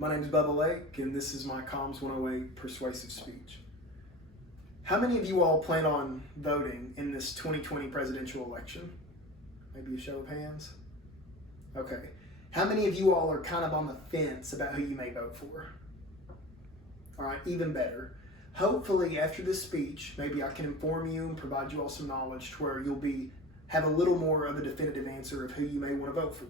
My name is Bubba Lake, and this is my COMS 108 Persuasive speech. How many of you all plan on voting in this 2020 presidential election? Maybe a show of hands? Okay. How many of you all are kind of on the fence about who you may vote for? All right, even better. Hopefully, after this speech, maybe I can inform you and provide you all some knowledge to where you'll have a little more of a definitive answer of who you may want to vote for.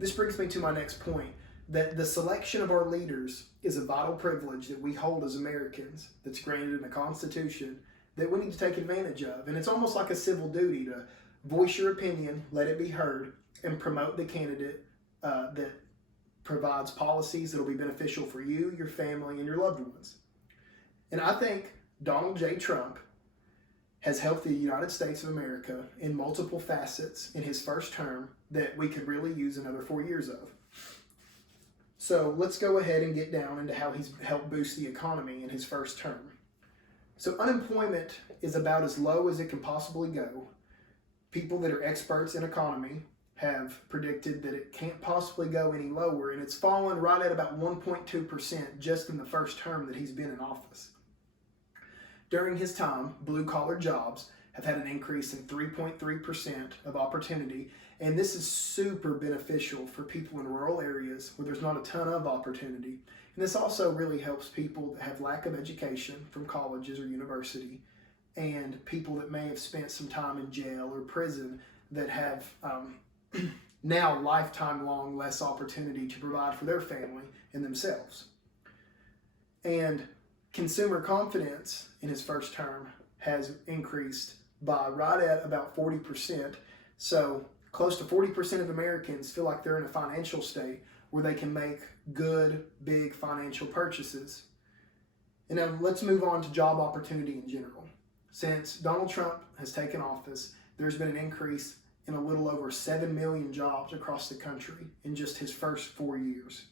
This brings me to my next point, that the selection of our leaders is a vital privilege that we hold as Americans that's granted in the Constitution that we need to take advantage of. And it's almost like a civil duty to voice your opinion, let it be heard, and promote the candidate that provides policies that will be beneficial for you, your family, and your loved ones. And I think Donald J. Trump has helped the United States of America in multiple facets in his first term that we could really use another 4 years of. So let's go ahead and get down into how he's helped boost the economy in his first term. So unemployment is about as low as it can possibly go. People that are experts in economy have predicted that it can't possibly go any lower, and it's fallen right at about 1.2% just in the first term that he's been in office. During his time, blue-collar jobs have had an increase in 3.3% of opportunity, and this is super beneficial for people in rural areas where there's not a ton of opportunity. And this also really helps people that have lack of education from colleges or university, and people that may have spent some time in jail or prison that have now lifetime long less opportunity to provide for their family and themselves. And consumer confidence in his first term has increased by right at about 40%. So close to 40% of Americans feel like they're in a financial state where they can make good, big financial purchases. And now let's move on to job opportunity in general. Since Donald Trump has taken office, there's been an increase in a little over 7 million jobs across the country in just his first 4 years.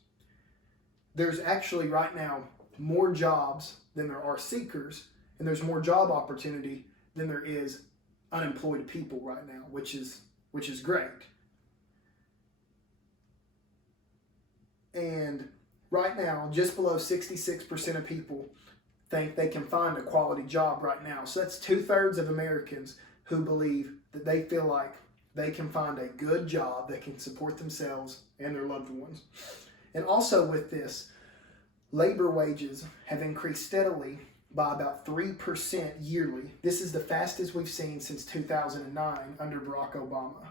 There's actually right now more jobs than there are seekers, and there's more job opportunity than there is unemployed people right now, which is great. And right now, just below 66% of people think they can find a quality job right now. So that's 2/3 of Americans who believe that they feel like they can find a good job that can support themselves and their loved ones. And also with this, labor wages have increased steadily by about 3% yearly. This is the fastest we've seen since 2009 under Barack Obama.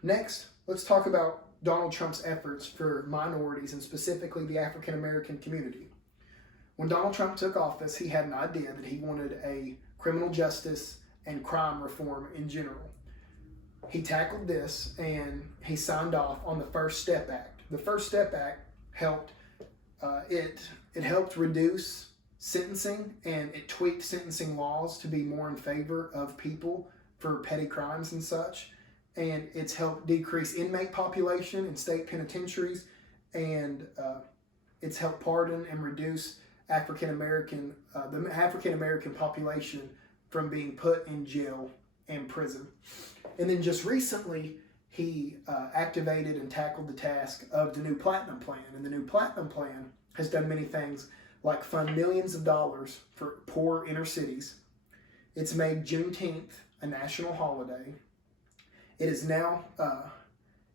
Next, let's talk about Donald Trump's efforts for minorities and specifically the African American community. When Donald Trump took office, he had an idea that he wanted a criminal justice and crime reform in general. He tackled this and he signed off on the First Step Act. The First Step Act helped it helped reduce sentencing, and it tweaked sentencing laws to be more in favor of people for petty crimes and such. And it's helped decrease inmate population in state penitentiaries, and it's helped pardon and reduce the African American population from being put in jail and prison. And then just recently, he activated and tackled the task of the new Platinum Plan. And the new Platinum Plan has done many things like fund millions of dollars for poor inner cities. It's made Juneteenth a national holiday. It is now,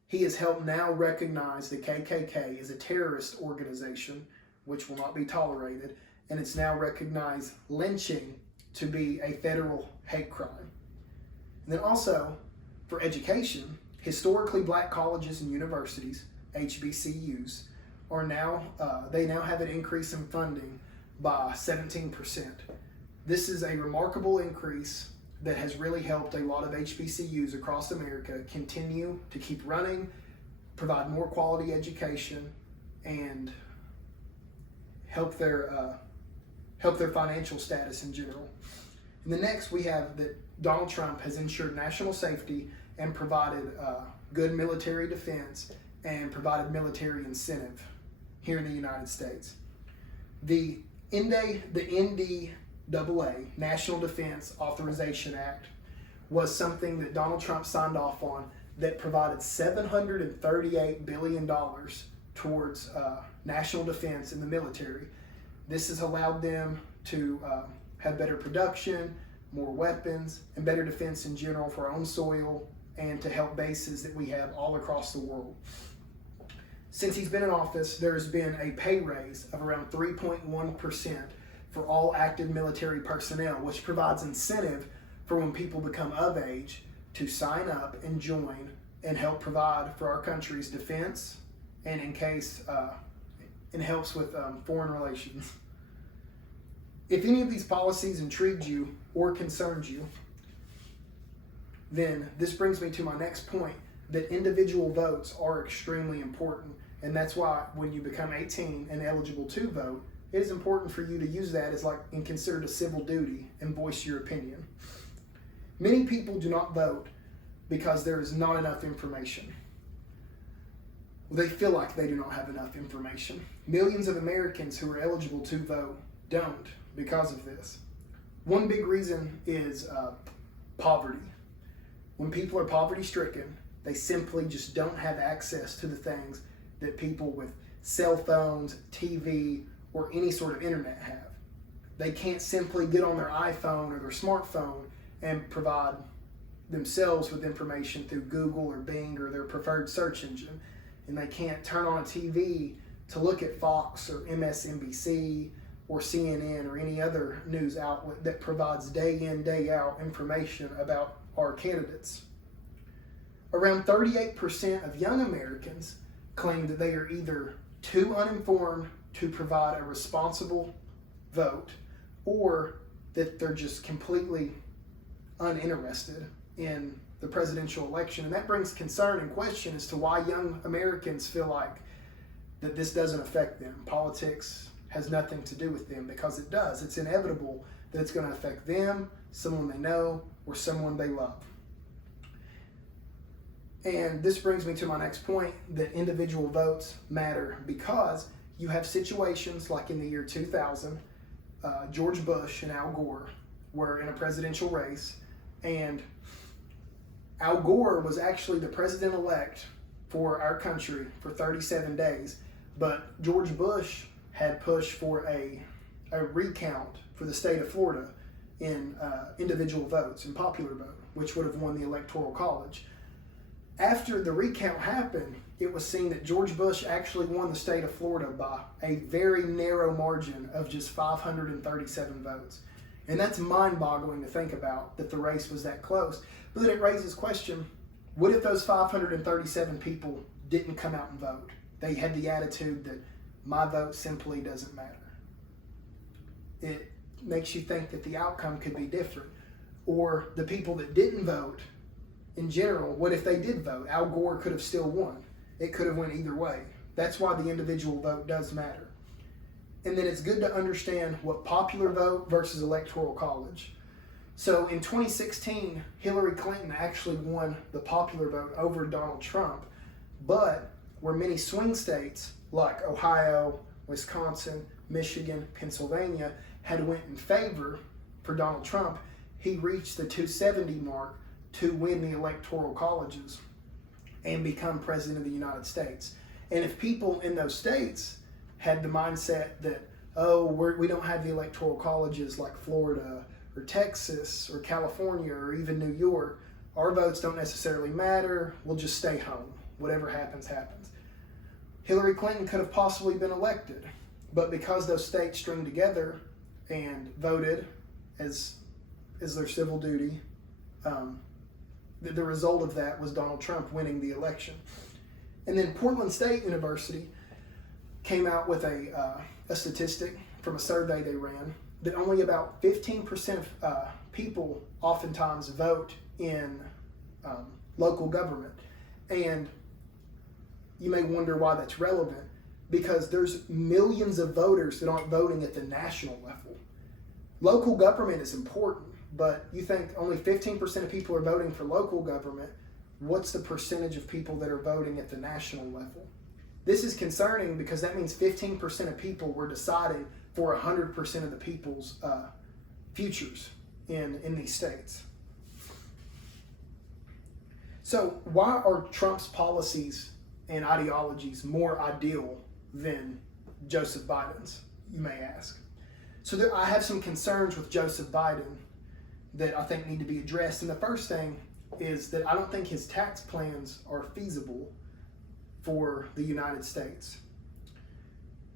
he has helped now recognize the KKK as a terrorist organization, which will not be tolerated. And it's now recognized lynching to be a federal hate crime. And then also, for education, historically black colleges and universities, HBCUs, they now have an increase in funding by 17%. This is a remarkable increase that has really helped a lot of HBCUs across America continue to keep running, provide more quality education, and help their financial status in general. And the next we have that Donald Trump has ensured national safety and provided good military defense and provided military incentive here in the United States. The NDAA, National Defense Authorization Act, was something that Donald Trump signed off on that provided $738 billion towards national defense in the military. This has allowed them to have better production, more weapons, and better defense in general for our own soil and to help bases that we have all across the world. Since he's been in office, there's been a pay raise of around 3.1% for all active military personnel, which provides incentive for when people become of age to sign up and join and help provide for our country's defense and in case it helps with foreign relations. If any of these policies intrigued you or concerned you, then this brings me to my next point, that individual votes are extremely important. And that's why when you become 18 and eligible to vote, it is important for you to use that as and consider it a civil duty and voice your opinion. Many people do not vote because there is not enough information. They feel like they do not have enough information. Millions of Americans who are eligible to vote don't because of this. One big reason is poverty. When people are poverty stricken, they simply just don't have access to the things that people with cell phones, TV, or any sort of internet have. They can't simply get on their iPhone or their smartphone and provide themselves with information through Google or Bing or their preferred search engine. And they can't turn on a TV to look at Fox or MSNBC or CNN or any other news outlet that provides day in, day out information about our candidates. Around 38% of young Americans claim that they are either too uninformed to provide a responsible vote or that they're just completely uninterested in the presidential election. And that brings concern and question as to why young Americans feel like that this doesn't affect them. Politics has nothing to do with them, because it does. It's inevitable that it's going to affect them, someone they know, or someone they love. And this brings me to my next point, that individual votes matter because you have situations like in the year 2000, George Bush and Al Gore were in a presidential race, and Al Gore was actually the president-elect for our country for 37 days, but George Bush had pushed for a recount for the state of Florida in individual votes and popular vote, which would have won the Electoral College. After the recount happened, it was seen that George Bush actually won the state of Florida by a very narrow margin of just 537 votes. And that's mind-boggling to think about, that the race was that close. But then it raises question, what if those 537 people didn't come out and vote? They had the attitude that my vote simply doesn't matter. It makes you think that the outcome could be different. Or the people that didn't vote, in general, what if they did vote? Al Gore could have still won. It could have went either way. That's why the individual vote does matter. And then it's good to understand what popular vote versus electoral college. So in 2016, Hillary Clinton actually won the popular vote over Donald Trump, but where many swing states like Ohio, Wisconsin, Michigan, Pennsylvania had went in favor for Donald Trump, he reached the 270 mark to win the electoral colleges and become president of the United States. And if people in those states had the mindset that, we don't have the electoral colleges like Florida or Texas or California or even New York, our votes don't necessarily matter, we'll just stay home, whatever happens, happens. Hillary Clinton could have possibly been elected, but because those states stringed together and voted as their civil duty, the result of that was Donald Trump winning the election. And then Portland State University came out with a statistic from a survey they ran that only about 15% of people oftentimes vote in local government. And you may wonder why that's relevant, because there's millions of voters that aren't voting at the national level. Local government is important, but you think only 15% of people are voting for local government. What's the percentage of people that are voting at the national level? This is concerning because that means 15% of people were deciding for 100% of the people's futures in these states. So why are Trump's policies and ideologies more ideal than Joseph Biden's, you may ask. So I have some concerns with Joseph Biden that I think need to be addressed. And the first thing is that I don't think his tax plans are feasible for the United States.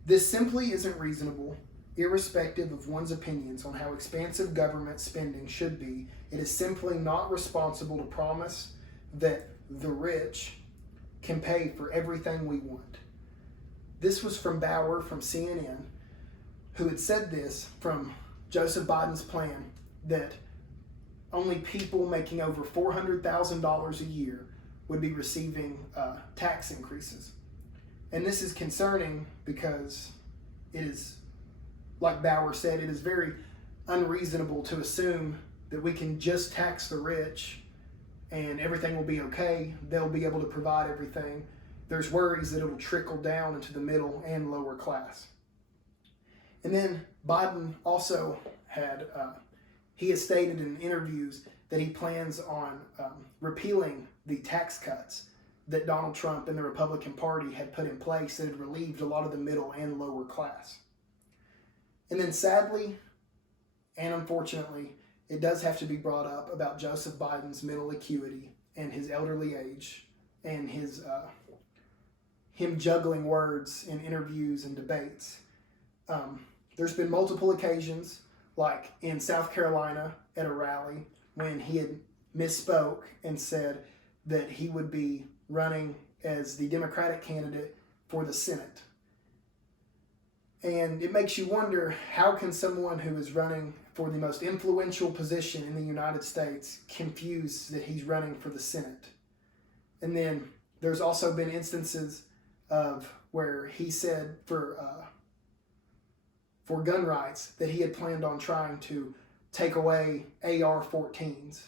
This simply isn't reasonable, irrespective of one's opinions on how expansive government spending should be. It is simply not responsible to promise that the rich can pay for everything we want. This was from Bauer from CNN, who had said this from Joseph Biden's plan that only people making over $400,000 a year would be receiving tax increases. And this is concerning because it is, like Bauer said, it is very unreasonable to assume that we can just tax the rich and everything will be okay. They'll be able to provide everything. There's worries that it will trickle down into the middle and lower class. And then Biden also had, he has stated in interviews that he plans on repealing the tax cuts that Donald Trump and the Republican Party had put in place that had relieved a lot of the middle and lower class. And then sadly, and unfortunately, it does have to be brought up about Joseph Biden's mental acuity and his elderly age and his him juggling words in interviews and debates. There's been multiple occasions, like in South Carolina at a rally, when he had misspoke and said that he would be running as the Democratic candidate for the Senate. And it makes you wonder, how can someone who is running for the most influential position in the United States confuse that he's running for the Senate? And then there's also been instances of where he said for gun rights that he had planned on trying to take away AR-14s.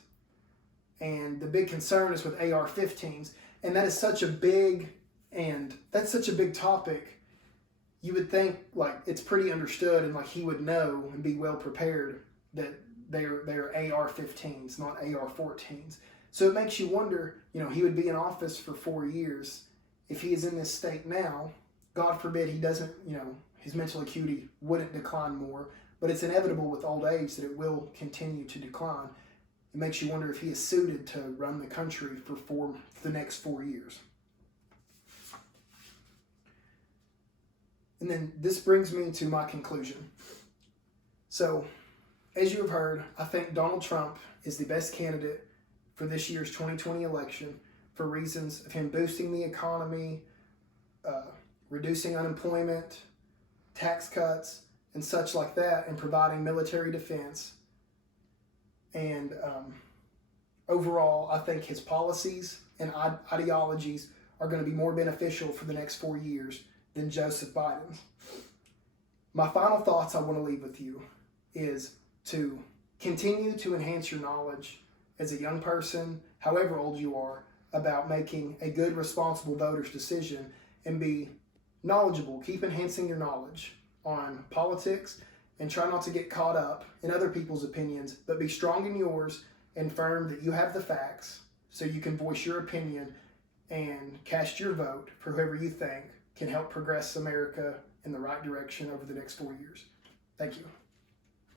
And the big concern is with AR-15s. And that is such a big, and that's such a big topic. You would think like it's pretty understood and like he would know and be well prepared that they're AR-15s, not AR-14s. So it makes you wonder, he would be in office for 4 years. If he is in this state now, God forbid he doesn't, his mental acuity wouldn't decline more, but it's inevitable with old age that it will continue to decline. It makes you wonder if he is suited to run the country for the next 4 years. And then this brings me to my conclusion. So, as you have heard, I think Donald Trump is the best candidate for this year's 2020 election for reasons of him boosting the economy, reducing unemployment, tax cuts, and such like that, and providing military defense. And overall, I think his policies and ideologies are going to be more beneficial for the next 4 years than Joseph Biden's. My final thoughts I want to leave with you is to continue to enhance your knowledge as a young person, however old you are, about making a good, responsible voter's decision, and be knowledgeable. Keep enhancing your knowledge on politics and try not to get caught up in other people's opinions, but be strong in yours and firm that you have the facts so you can voice your opinion and cast your vote for whoever you think can help progress America in the right direction over the next 4 years. Thank you.